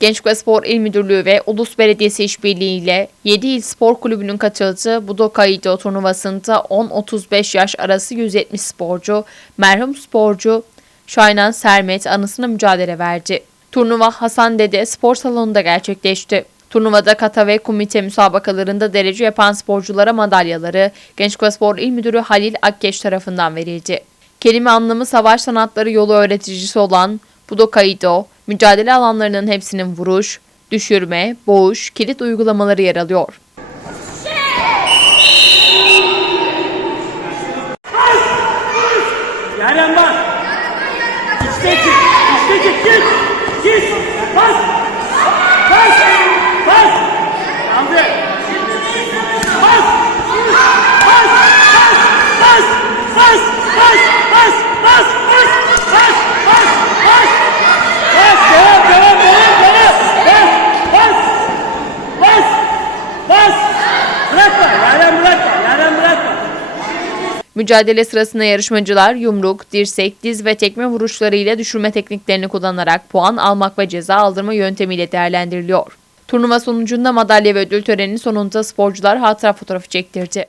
Gençlik ve Spor İl Müdürlüğü ve Ulus Belediyesi işbirliğiyle 7 il spor kulübünün katıldığı Budokaido turnuvasında 10-35 yaş arası 170 sporcu, merhum sporcu Şaynan Sermet anısına mücadele verdi. Turnuva Hasan Dede spor salonunda gerçekleşti. Turnuvada kata ve komite müsabakalarında derece yapan sporculara madalyaları Gençlik ve Spor İl Müdürü Halil Akkeş tarafından verildi. Kelime anlamı savaş sanatları yolu öğreticisi olan Budokaido, mücadele alanlarının hepsinin vuruş, düşürme, boğuş, kilit uygulamaları yer alıyor. Yerden bas. İçte çık. İçte çık. Bas. Bas. Bas. Mücadele sırasında yarışmacılar yumruk, dirsek, diz ve tekme vuruşları ile düşürme tekniklerini kullanarak puan almak ve ceza aldırma yöntemiyle değerlendiriliyor. Turnuva sonucunda madalya ve ödül töreninin sonunda sporcular hatıra fotoğrafı çektirdi.